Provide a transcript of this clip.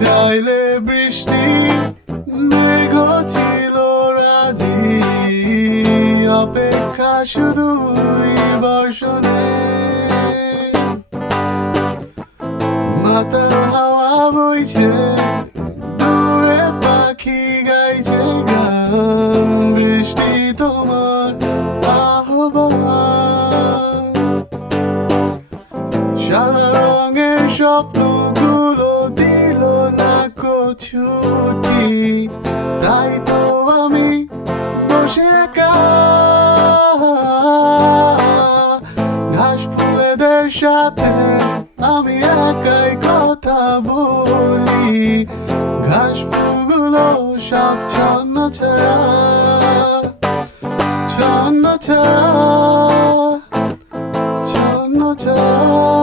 চাইলে বৃষ্টি মেঘ ছিল রাজি, অপেক্ষা শুধুই বর্ষণে। মাথা হাওয়া বইছে, দূরে পাখি গাইছে গান, বৃষ্টি তোমার আহ্বান। সাদা রঙের স্বপ্নগুলো দিল না ছুটি, তাই তো আমি বসে একা ঘাস ফুলেদের সাথে আমি একাই কথা বলি, ঘাস ফুলগুলো সব ছন্ন ছায়া, ছন্ন ছায়া, ছন্ন ছায়া।